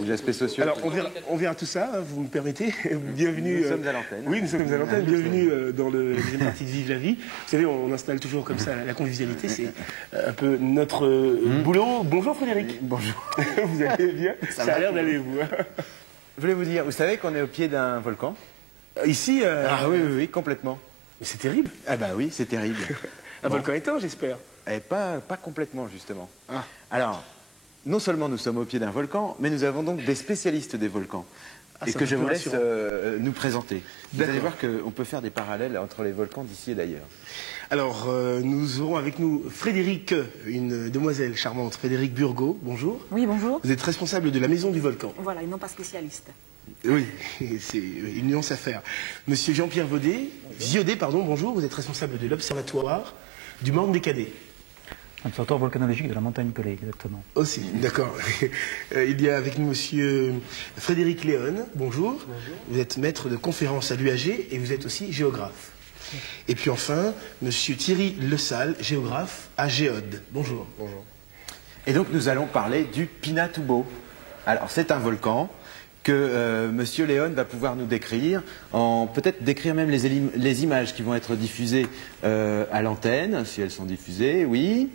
Les aspects sociaux. Alors, on verra tout ça, hein, vous me permettez. Bienvenue. Nous sommes à l'antenne. Oui, nous sommes à l'antenne. Bienvenue dans le deuxième partie de Vive la vie. Vous savez, on installe toujours comme ça la convivialité. C'est un peu notre boulot. Bonjour Frédéric. Bonjour. Vous allez bien? Ça a l'air d'aller, vous. Je voulais vous dire, vous savez qu'on est au pied d'un volcan? Ici Ah oui, oui, oui, complètement. c'est terrible. Ah bah oui, c'est terrible. Un volcan éteint, j'espère. Et pas complètement, justement. Ah. Alors, non seulement nous sommes au pied d'un volcan, mais nous avons donc des spécialistes des volcans. Ah, et ça que me je fait vous laisse rassurant. nous présenter. Vous allez voir qu'on peut faire des parallèles entre les volcans d'ici et d'ailleurs. Alors, nous aurons avec nous Frédéric, une demoiselle charmante, Frédéric Burgot. Bonjour. Oui, bonjour. Vous êtes responsable de la Maison du Volcan. Voilà, et non pas spécialiste. Oui, c'est une nuance à faire. Monsieur Jean-Pierre Viodet, bonjour. Vous êtes responsable de l'Observatoire du Morne des Cadets. Observatoire volcanologique de la montagne Pelée, exactement. Aussi, d'accord. Il y a avec nous monsieur Frédéric Léon. Bonjour. Bonjour. Vous êtes maître de conférence à l'UAG et vous êtes aussi géographe. Et puis enfin, monsieur Thierry Le Salle, géographe à Géode. Bonjour. Bonjour. Et donc nous allons parler du Pinatubo. Alors c'est un volcan que monsieur Léon va pouvoir nous décrire, peut-être décrire même les images qui vont être diffusées à l'antenne, si elles sont diffusées, oui.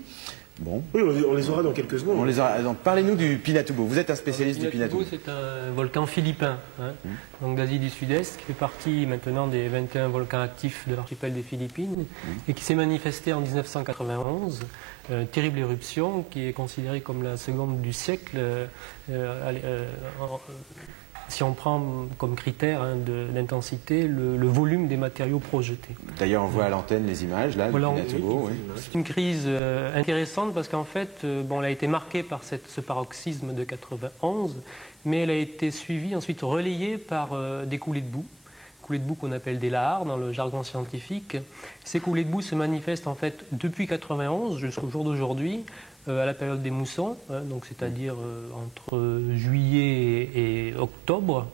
Bon. Oui, on les aura dans quelques secondes. Donc parlez-nous du Pinatubo. Vous êtes un spécialiste du Pinatubo. C'est un volcan philippin, donc d'Asie du Sud-Est, qui fait partie maintenant des 21 volcans actifs de l'archipel des Philippines, et qui s'est manifesté en 1991. Terrible éruption qui est considérée comme la seconde du siècle, si on prend comme critère d'intensité le volume des matériaux projetés. D'ailleurs, on voit à l'antenne les images, là, voilà, du Pinatubo. Oui. C'est une crise intéressante parce qu'en fait, elle a été marquée par ce paroxysme de 91, mais elle a été suivie, ensuite relayée par des coulées de boue. Coulées de boue qu'on appelle des lahars dans le jargon scientifique. Ces coulées de boue se manifestent en fait depuis 91 jusqu'au jour d'aujourd'hui, à la période des moussons, donc c'est-à-dire entre juillet et octobre,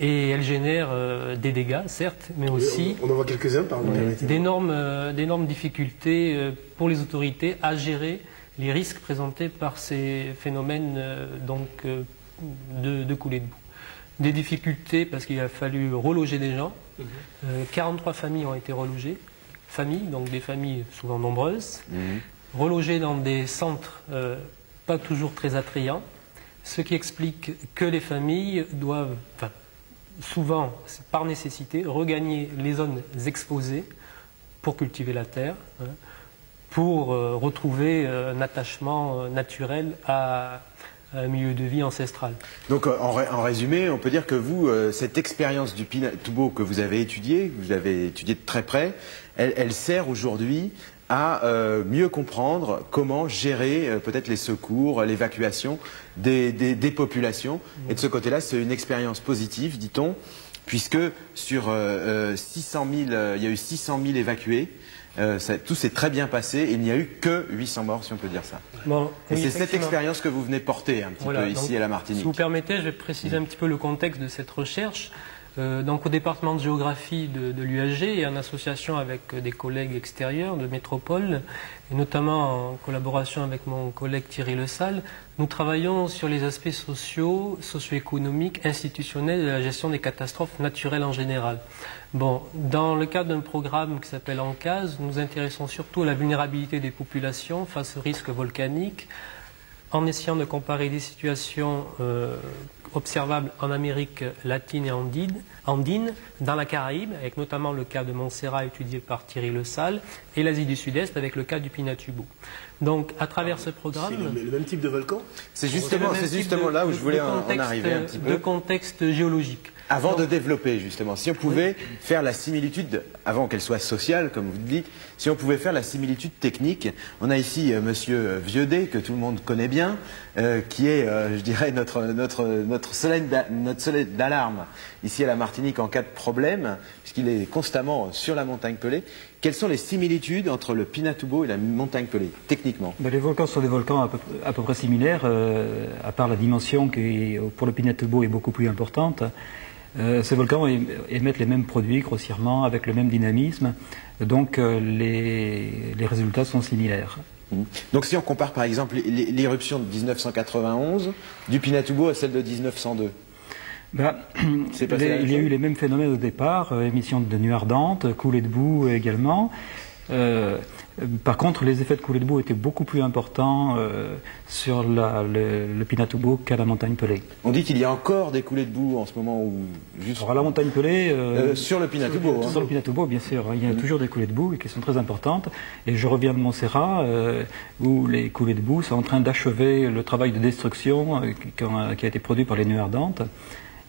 et elles génèrent des dégâts, certes, mais aussi on en voit quelques-uns par d'énormes difficultés pour les autorités à gérer les risques présentés par ces phénomènes de coulées de boue. Des difficultés parce qu'il a fallu reloger des gens. 43 familles ont été relogées. Donc des familles souvent nombreuses. Relogées dans des centres pas toujours très attrayants. Ce qui explique que les familles doivent, souvent, par nécessité, regagner les zones exposées pour cultiver la terre, pour retrouver un attachement naturel à un milieu de vie ancestral. Donc en résumé, on peut dire que vous, cette expérience du Pinatubo que vous avez étudiée de très près, elle sert aujourd'hui à mieux comprendre comment gérer peut-être les secours, l'évacuation des populations. Et de ce côté-là, c'est une expérience positive, dit-on, puisque sur 600 000, il y a eu 600 000 évacués. Tout s'est très bien passé et il n'y a eu que 800 morts, si on peut dire ça. Bon, et c'est cette expérience que vous venez porter un petit peu ici à la Martinique. Si vous permettez, je vais préciser un petit peu le contexte de cette recherche. Donc au département de géographie de l'UAG et en association avec des collègues extérieurs de métropole, et notamment en collaboration avec mon collègue Thierry Le Salle, nous travaillons sur les aspects sociaux, socio-économiques, institutionnels de la gestion des catastrophes naturelles en général. Bon, dans le cadre d'un programme qui s'appelle ENCASE, nous nous intéressons surtout à la vulnérabilité des populations face aux risques volcaniques, en essayant de comparer des situations observables en Amérique latine et andine, dans la Caraïbe, avec notamment le cas de Montserrat étudié par Thierry Le Salle, et l'Asie du Sud-Est avec le cas du Pinatubo. Donc, à travers ce programme... C'est le même type de volcan? C'est justement là où je voulais en arriver un petit peu. De contexte géologique. Avant de développer, justement, si on pouvait faire la similitude, avant qu'elle soit sociale, comme vous le dites, si on pouvait faire la similitude technique, on a ici monsieur Viodet, que tout le monde connaît bien, qui est, je dirais, notre sonnette d'alarme ici à la Martinique en cas de problème, puisqu'il est constamment sur la montagne Pelée. Quelles sont les similitudes entre le Pinatubo et la montagne Pelée, techniquement? Les volcans sont des volcans à peu près similaires, à part la dimension qui, pour le Pinatubo, est beaucoup plus importante. Ces volcans émettent les mêmes produits grossièrement, avec le même dynamisme, donc les résultats sont similaires. Donc si on compare par exemple l'éruption de 1991 du Pinatubo à celle de 1902. Ben, il y a eu les mêmes phénomènes au départ, émission de nuées ardentes, coulées de boue également. Par contre, les effets de coulées de boue étaient beaucoup plus importants sur le Pinatubo qu'à la montagne Pelée. On dit qu'il y a encore des coulées de boue en ce moment où juste Alors à la montagne Pelée, sur le Pinatubo. Sur le Pinatubo, bien sûr, il y a toujours des coulées de boue et qui sont très importantes. Et je reviens de Montserrat, où les coulées de boue sont en train d'achever le travail de destruction qui a été produit par les nuées ardentes.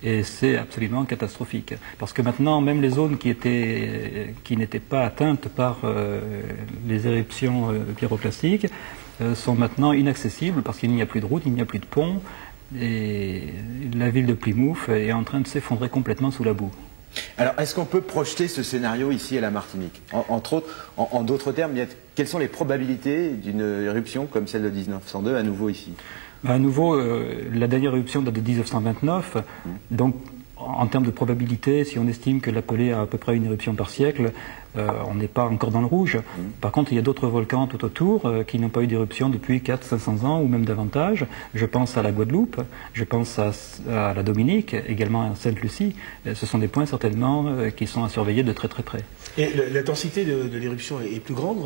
Et c'est absolument catastrophique. Parce que maintenant, même les zones qui n'étaient pas atteintes par les éruptions pyroclastiques sont maintenant inaccessibles parce qu'il n'y a plus de route, il n'y a plus de pont. Et la ville de Plymouth est en train de s'effondrer complètement sous la boue. Alors, est-ce qu'on peut projeter ce scénario ici à la Martinique? Entre autres, en d'autres termes, quelles sont les probabilités d'une éruption comme celle de 1902 à nouveau ici? À nouveau, la dernière éruption date de 1929, donc en termes de probabilité, si on estime que la Pelée a à peu près une éruption par siècle, on n'est pas encore dans le rouge. Par contre, il y a d'autres volcans tout autour qui n'ont pas eu d'éruption depuis 400-500 ans ou même davantage. Je pense à la Guadeloupe, je pense à la Dominique, également à Sainte-Lucie. Ce sont des points certainement qui sont à surveiller de très très près. Et l'intensité de l'éruption est plus grande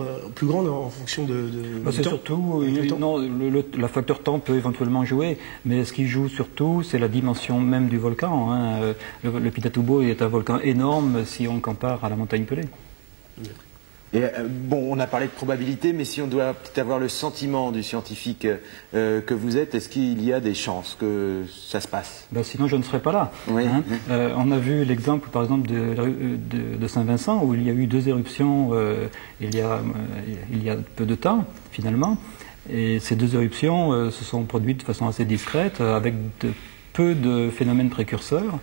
en fonction de c'est du temps. surtout, non, le facteur temps peut éventuellement jouer, mais ce qui joue surtout, c'est la dimension même du volcan. Hein. Le Pinatubo est un volcan énorme si on compare à la montagne Pelée. Et, bon, on a parlé de probabilité, mais si on doit peut-être avoir le sentiment du scientifique que vous êtes, est-ce qu'il y a des chances que ça se passe? Sinon, je ne serais pas là. Oui. Hein. On a vu l'exemple, par exemple, de Saint-Vincent, où il y a eu 2 éruptions il y a peu de temps, finalement. Et ces 2 éruptions se sont produites de façon assez discrète, avec peu de phénomènes précurseurs.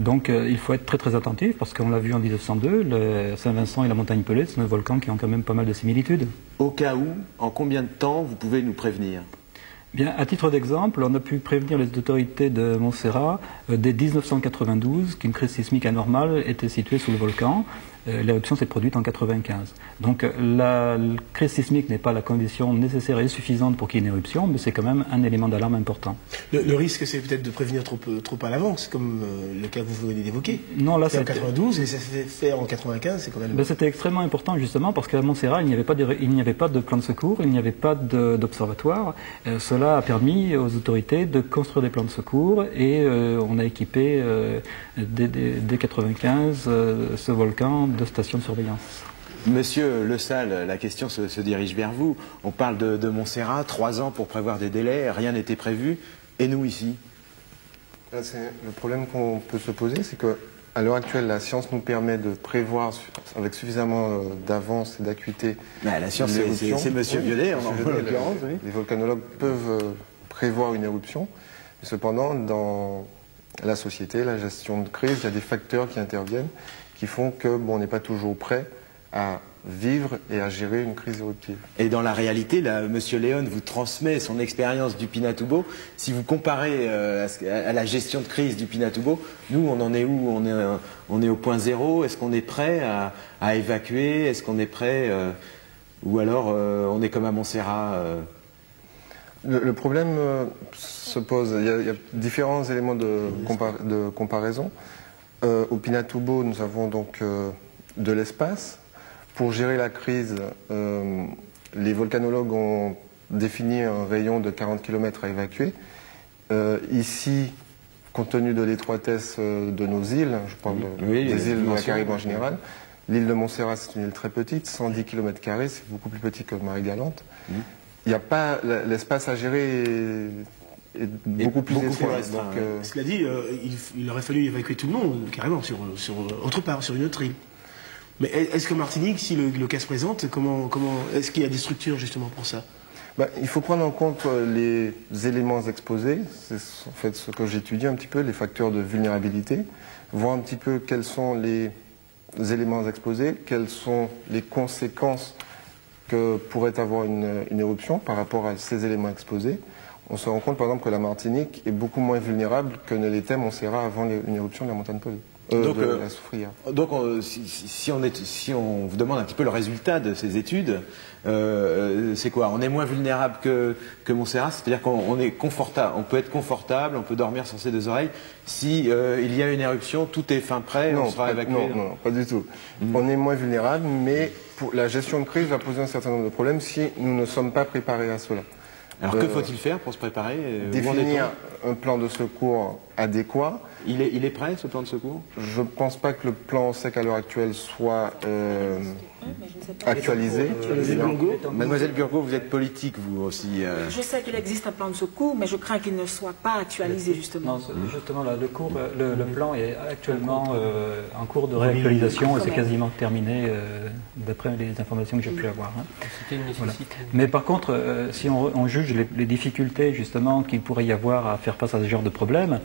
Donc il faut être très très attentif parce qu'on l'a vu en 1902, le Saint-Vincent et la montagne Pelée, c'est un volcan qui ont quand même pas mal de similitudes. Au cas où, en combien de temps vous pouvez nous prévenir? Bien, à titre d'exemple, on a pu prévenir les autorités de Montserrat dès 1992 qu'une crise sismique anormale était située sous le volcan. L'éruption s'est produite en 1995. Donc la crise sismique n'est pas la condition nécessaire et suffisante pour qu'il y ait une éruption, mais c'est quand même un élément d'alarme important. Le risque, c'est peut-être de prévenir trop à l'avance, comme le cas que vous venez d'évoquer. Non, là, c'est en 92 et ça s'est fait en 95, c'est quand même... C'était extrêmement important justement parce qu'à Montserrat, il n'y avait pas de plan de secours, il n'y avait pas d'observatoire. Cela a permis aux autorités de construire des plans de secours et on a équipé dès 1995 ce volcan de stations de surveillance. Monsieur Le Salle, la question se dirige vers vous. On parle de Montserrat, 3 ans pour prévoir des délais, rien n'était prévu. Et nous ici? Le problème qu'on peut se poser, c'est qu'à l'heure actuelle, la science nous permet de prévoir avec suffisamment d'avance et d'acuité. La science, c'est Monsieur Violet, en l'occurrence. Oui. Les volcanologues peuvent prévoir une éruption. Mais cependant, dans la société, la gestion de crise, il y a des facteurs qui interviennent qui font que on n'est pas toujours prêt à vivre et à gérer une crise éruptive. Et dans la réalité, là, Monsieur Léon vous transmet son expérience du Pinatubo. Si vous comparez à la gestion de crise du Pinatubo, nous, on en est où? On est au point zéro. Est-ce qu'on est prêt à évacuer? Est-ce qu'on est prêt ou alors on est comme à Montserrat Le problème se pose. Il y a différents éléments de comparaison. Au Pinatubo, nous avons donc de l'espace. Pour gérer la crise, les volcanologues ont défini un rayon de 40 km à évacuer. Ici, compte tenu de l'étroitesse de nos îles, je parle des îles de la Caraïbe en général, l'île de Montserrat, c'est une île très petite, 110 km², c'est beaucoup plus petit que Marie-Galante. Il n'y a pas l'espace à gérer est beaucoup plus étroit. Cela dit, il aurait fallu évacuer tout le monde carrément autre part, sur une autre île. Mais est-ce que Martinique, si le cas se présente, est-ce qu'il y a des structures justement pour ça? Il faut prendre en compte les éléments exposés, c'est en fait ce que j'étudie un petit peu, les facteurs de vulnérabilité, voir un petit peu quels sont les éléments exposés, quelles sont les conséquences que pourrait avoir une éruption par rapport à ces éléments exposés. On se rend compte par exemple que la Martinique est beaucoup moins vulnérable que ne l'était Montserrat avant une éruption de la montagne Pelée. de la soufrière. Donc, si on vous demande un petit peu le résultat de ces études, c'est quoi? On est moins vulnérable que Montserrat, c'est-à-dire qu'on est confortable, on peut être confortable, on peut dormir sur ses deux oreilles. Si il y a une éruption, tout est fin prêt, on sera évacué. Non, pas du tout. On est moins vulnérable, mais pour la gestion de crise va poser un certain nombre de problèmes si nous ne sommes pas préparés à cela. Alors que faut-il faire pour se préparer? Définir un plan de secours adéquat. Il est prêt, ce plan de secours? Je ne pense pas que le plan sec à l'heure actuelle soit actualisé. Mademoiselle Burgot, vous êtes politique, vous aussi. Je sais qu'il existe un plan de secours, mais je crains qu'il ne soit pas actualisé, justement. Non, justement, là, le plan est actuellement en cours de réactualisation et c'est quasiment terminé, d'après les informations que j'ai pu avoir. Hein. C'était une nécessité. Voilà. Mais par contre, si on juge les difficultés justement qu'il pourrait y avoir à faire face à ce genre de problème,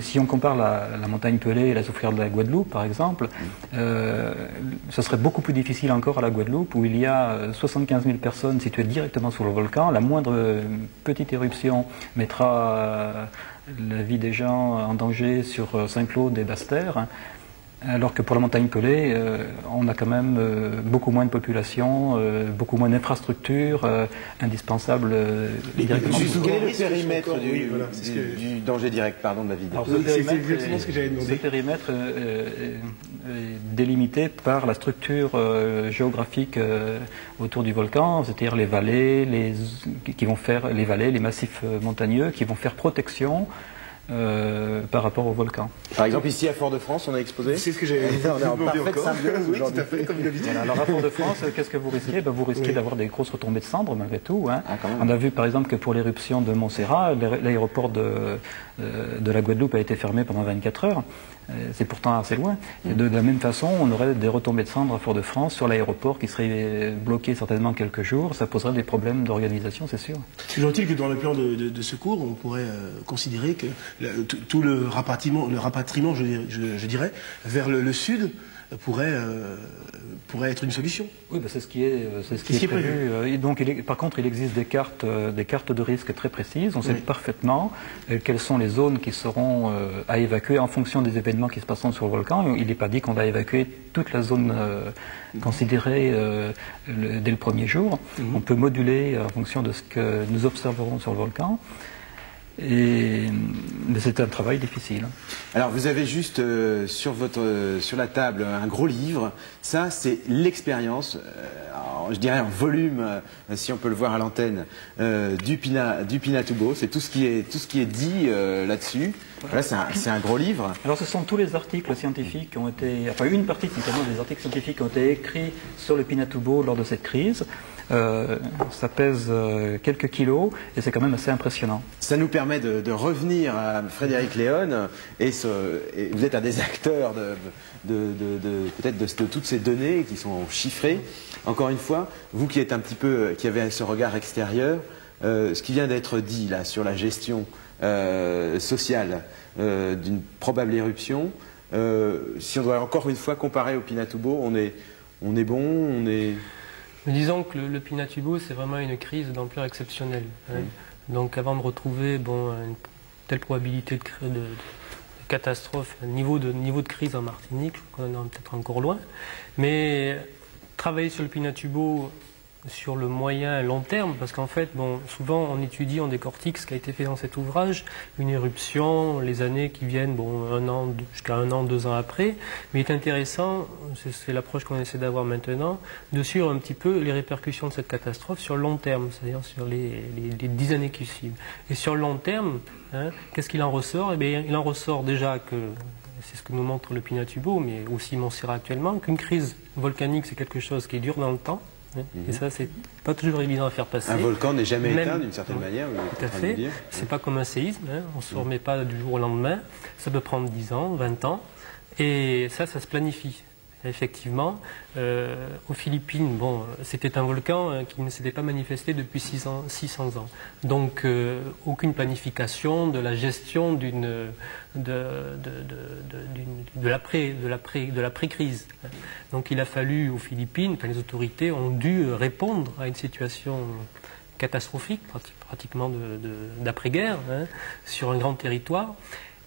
si on compare la montagne Pelée et la soufrière de la Guadeloupe, par exemple, ce serait beaucoup plus difficile encore à la Guadeloupe, où il y a 75 000 personnes situées directement sous le volcan. La moindre petite éruption mettra la vie des gens en danger sur Saint-Claude et Basse-Terre. Alors que pour la montagne Pelée, on a quand même beaucoup moins de population, beaucoup moins d'infrastructures indispensables directement. Quel est le périmètre du danger direct, pardon David? C'est exactement ce que j'avais demandé. Ce périmètre est délimité par la structure géographique autour du volcan, c'est-à-dire les vallées, les massifs montagneux qui vont faire protection par rapport au volcan. Par exemple, ici à Fort-de-France, on a exposé. C'est ce que j'avais On est en parfaite symbiose Oui, aujourd'hui. tout à fait, comme d'habitude. Voilà, alors à Fort-de-France, qu'est-ce que vous risquez? Vous risquez d'avoir des grosses retombées de cendres malgré tout. Hein. Ah, quand même. On a vu par exemple que pour l'éruption de Montserrat, l'aéroport de la Guadeloupe a été fermé pendant 24 heures. C'est pourtant assez loin. Et de la même façon, on aurait des retombées de cendres à Fort-de-France sur l'aéroport qui serait bloqué certainement quelques jours. Ça poserait des problèmes d'organisation, c'est sûr. Toujours est-il que dans le plan de secours, on pourrait considérer que tout le rapatriement, je dirais, vers le sud pourrait être une solution. Oui, c'est ce qui est prévu. Et donc, par contre, il existe des cartes de risque très précises. On sait parfaitement quelles sont les zones qui seront à évacuer en fonction des événements qui se passeront sur le volcan. Il n'est pas dit qu'on va évacuer toute la zone considérée dès le premier jour. On peut moduler en fonction de ce que nous observerons sur le volcan. Mais c'est un travail difficile. Alors vous avez juste sur la table un gros livre. Ça c'est l'expérience, je dirais en volume, si on peut le voir à l'antenne, du Pinatubo. C'est tout ce qui est dit là-dessus. Voilà, c'est un gros livre. Alors ce sont tous les articles scientifiques qui ont été, enfin une partie notamment des articles scientifiques qui ont été écrits sur le Pinatubo lors de cette crise. Ça pèse quelques kilos et c'est quand même assez impressionnant. Ça nous permet de revenir à Frédéric Léon et vous êtes un des acteurs peut-être de toutes ces données qui sont chiffrées. Encore une fois, vous qui êtes qui avez ce regard extérieur, ce qui vient d'être dit là sur la gestion sociale d'une probable éruption, si on doit encore une fois comparer au Pinatubo, on est bon, Mais disons que le Pinatubo, c'est vraiment une crise d'ampleur exceptionnelle. Hein. Donc avant de retrouver une telle probabilité de catastrophe, niveau de crise en Martinique, je crois qu'on en est peut-être encore loin. Mais travailler sur le Pinatubo sur le moyen et long terme, parce qu'en fait, souvent on étudie, on décortique ce qui a été fait dans cet ouvrage, une éruption, les années qui viennent, jusqu'à 1 an, 2 ans après, mais il est intéressant, c'est l'approche qu'on essaie d'avoir maintenant, de suivre un petit peu les répercussions de cette catastrophe sur le long terme, c'est-à-dire sur les 10 années qui suivent. Et sur le long terme, qu'est-ce qu'il en ressort? Eh bien, il en ressort déjà que, c'est ce que nous montre le Pinatubo, mais aussi Montserrat actuellement, qu'une crise volcanique, c'est quelque chose qui dure dans le temps. Et ça, c'est pas toujours évident à faire passer. Un volcan n'est jamais éteint d'une certaine manière. Tout à fait. C'est pas comme un séisme. On ne se remet pas du jour au lendemain. Ça peut prendre 10 ans, 20 ans. Et ça se planifie. Effectivement, aux Philippines, c'était un volcan qui ne s'était pas manifesté depuis 600 ans. Donc, aucune planification de la gestion de l'après-crise. Donc, il a fallu aux Philippines, les autorités ont dû répondre à une situation catastrophique, pratiquement d'après-guerre, sur un grand territoire.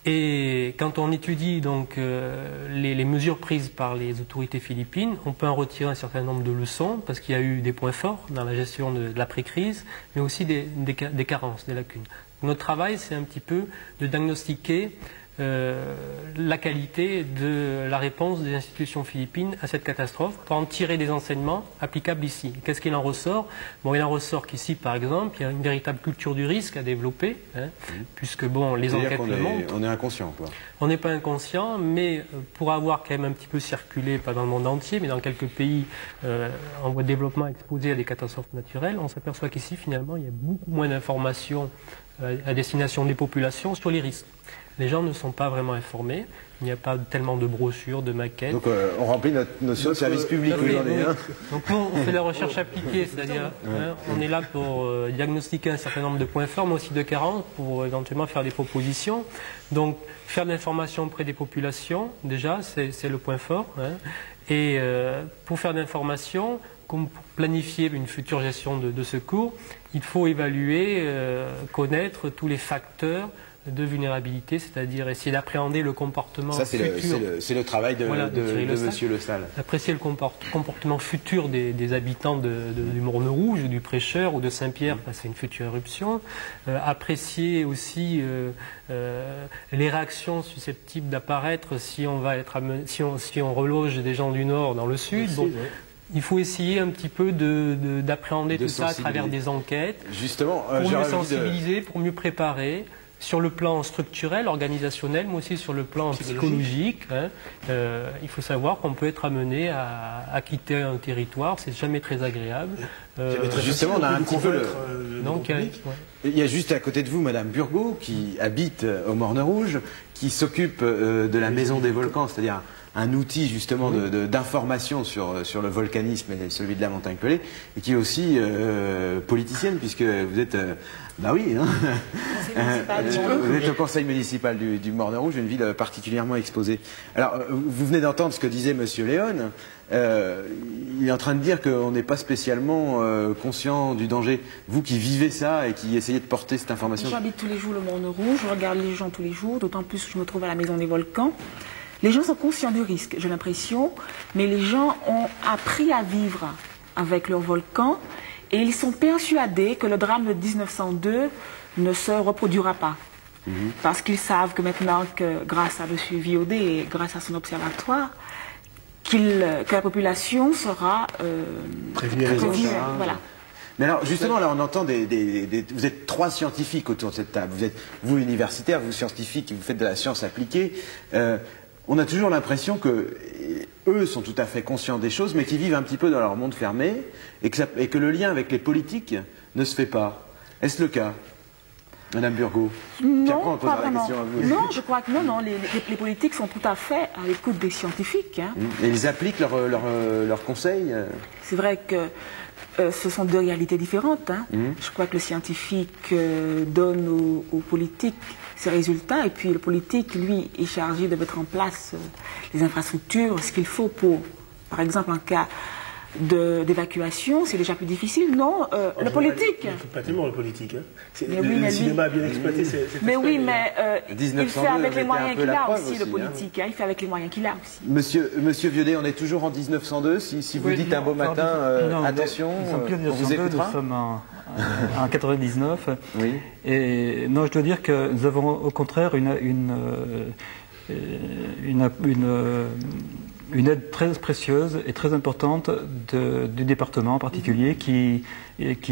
Et quand on étudie donc les mesures prises par les autorités philippines, on peut en retirer un certain nombre de leçons, parce qu'il y a eu des points forts dans la gestion de l'après-crise, mais aussi des carences, des lacunes. Notre travail, c'est un petit peu de diagnostiquer la qualité de la réponse des institutions philippines à cette catastrophe pour en tirer des enseignements applicables ici. Qu'est-ce qu'il en ressort? Bon, il en ressort qu'ici, par exemple, il y a une véritable culture du risque à développer, puisque bon, les enquêtes le montrent. On est inconscient, quoi. On n'est pas inconscient, mais pour avoir quand même un petit peu circulé, pas dans le monde entier, mais dans quelques pays en voie de développement exposés à des catastrophes naturelles, on s'aperçoit qu'ici, finalement, il y a beaucoup moins d'informations à destination des populations sur les risques. Les gens ne sont pas vraiment informés, il n'y a pas tellement de brochures, de maquettes. Donc on remplit notre notion de service public aujourd'hui. Hein. Donc nous, on fait de la recherche appliquée, c'est-à-dire on est là pour diagnostiquer un certain nombre de points forts, mais aussi de carences, pour éventuellement faire des propositions. Donc faire de l'information auprès des populations, déjà, c'est le point fort. Et pour faire de l'information, comme pour planifier une future gestion de secours, il faut évaluer, connaître tous les facteurs de vulnérabilité, c'est-à-dire essayer d'appréhender le comportement futur. C'est le travail de Monsieur Le Salle. Apprécier le comportement futur des habitants du Morne Rouge, ou du Prêcheur, ou de Saint-Pierre face à une future éruption. Apprécier aussi les réactions susceptibles d'apparaître si on reloge des gens du Nord dans le Sud. Bon, il faut essayer un petit peu d'appréhender tout ça à travers des enquêtes. Justement, pour mieux sensibiliser, pour mieux préparer. Sur le plan structurel, organisationnel, mais aussi sur le plan psychologique, il faut savoir qu'on peut être amené à quitter un territoire, c'est jamais très agréable. Justement, on a un petit peu il y a juste à côté de vous Madame Burgot, qui habite au Morne Rouge, qui s'occupe de la Maison des Volcans, c'est-à-dire un outil justement d'information sur le volcanisme et celui de la montagne pelée, et qui est aussi politicienne, puisque vous êtes... Bah oui, hein. Vous êtes au conseil municipal du Morne Rouge, une ville particulièrement exposée. Alors, vous venez d'entendre ce que disait Monsieur Léon. Il est en train de dire qu'on n'est pas spécialement conscient du danger. Vous qui vivez ça et qui essayez de porter cette information. J'habite tous les jours le Morne Rouge, je regarde les gens tous les jours, d'autant plus que je me trouve à la Maison des Volcans. Les gens sont conscients du risque, j'ai l'impression, mais les gens ont appris à vivre avec leur volcan. Et ils sont persuadés que le drame de 1902 ne se reproduira pas. Parce qu'ils savent que maintenant, grâce à M. Viaudet et grâce à son observatoire, que la population sera prévenue. Voilà. Mais alors, justement, là, on entend vous êtes trois scientifiques autour de cette table. Vous êtes, vous, universitaires, vous, scientifiques, vous faites de la science appliquée. On a toujours l'impression que eux sont tout à fait conscients des choses, mais qu'ils vivent un petit peu dans leur monde fermé, et que le lien avec les politiques ne se fait pas. Est-ce le cas, Madame Burgot? Non, pas vraiment. Non, je crois que non. Les politiques sont tout à fait à l'écoute des scientifiques. Hein. Et ils appliquent leurs conseils. C'est vrai que ce sont deux réalités différentes. Hein. Je crois que le scientifique donne aux politiques ses résultats, et puis le politique, lui, est chargé de mettre en place les infrastructures, ce qu'il faut pour, par exemple, en cas d'évacuation, c'est déjà plus difficile. Non, le politique... Il ne faut pas tellement le politique. Hein. Le cinéma a bien exploité mais oui, mais il fait avec les moyens qu'il a aussi, le hein. politique. Hein. Il fait avec les moyens qu'il a aussi. Monsieur Viaudet, on est toujours en 1902. Si vous dites un beau matin, attention, on vous écoutera. Nous sommes en 99. Oui. Et non, je dois dire que nous avons au contraire une aide très précieuse et très importante du département en particulier qui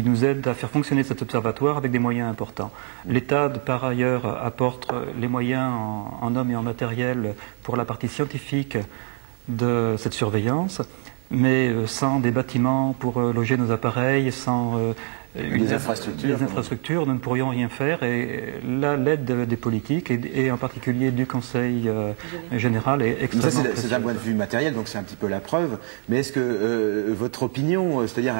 nous aide à faire fonctionner cet observatoire avec des moyens importants. L'État, par ailleurs, apporte les moyens en hommes et en matériel pour la partie scientifique de cette surveillance, mais sans des bâtiments pour loger nos appareils, sans les infrastructures, nous ne pourrions rien faire. Et là, l'aide des politiques et en particulier du Conseil général est extrêmement précieuse. C'est un point de vue matériel, donc c'est un petit peu la preuve. Mais est-ce que votre opinion, c'est-à-dire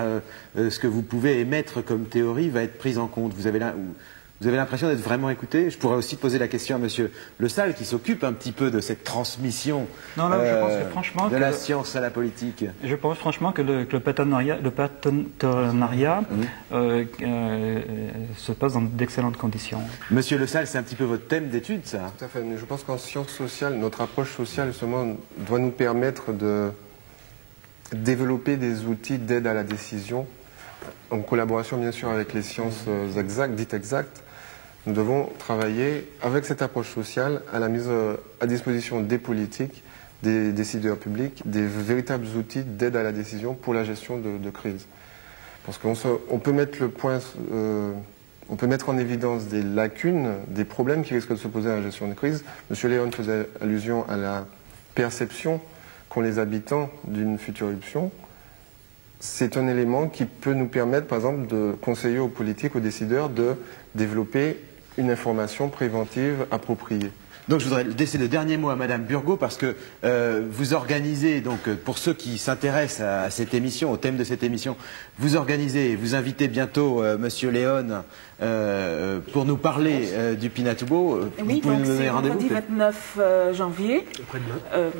ce que vous pouvez émettre comme théorie, va être prise en compte? Vous Vous avez l'impression d'être vraiment écouté? Je pourrais aussi poser la question à Monsieur Le Salle, qui s'occupe un petit peu de cette transmission Non, non, je pense que, franchement, de la science à la politique. Je pense franchement que le partenariat se passe dans d'excellentes conditions. Monsieur Le Salle, c'est un petit peu votre thème d'étude, ça? Tout à fait. Mais je pense qu'en sciences sociales, notre approche sociale, justement, doit nous permettre de développer des outils d'aide à la décision, en collaboration, bien sûr, avec les sciences exactes, dites exactes. Nous devons travailler avec cette approche sociale à la mise à disposition des politiques, des décideurs publics, des véritables outils d'aide à la décision pour la gestion de crise. Parce qu'on peut mettre le point, on peut mettre en évidence des lacunes, des problèmes qui risquent de se poser à la gestion de crise. Monsieur Léon faisait allusion à la perception qu'ont les habitants d'une future éruption. C'est un élément qui peut nous permettre, par exemple, de conseiller aux politiques, aux décideurs, de développer une information préventive appropriée. Donc je voudrais laisser le dernier mot à Madame Burgot, parce que vous organisez, donc pour ceux qui s'intéressent à cette émission, au thème de cette émission, vous organisez, vous invitez bientôt Monsieur Léon pour nous parler du Pinatubo. Oui, vous pouvez donc nous donner c'est rendez-vous vendredi 29 janvier.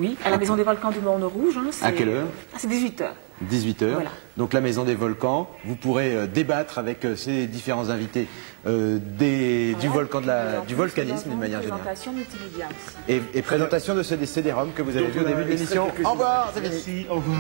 Oui, à la Maison des Volcans du Morne-Rouge. Hein, à quelle heure? C'est 18h. 18h. Voilà. Donc la Maison des Volcans, vous pourrez débattre avec ces différents invités du volcanisme d'une manière générale. Présentation multimédia aussi. Et présentation de ce CD-ROM que vous avez vu au début de l'émission. Au revoir, c'est fini. Merci, au revoir.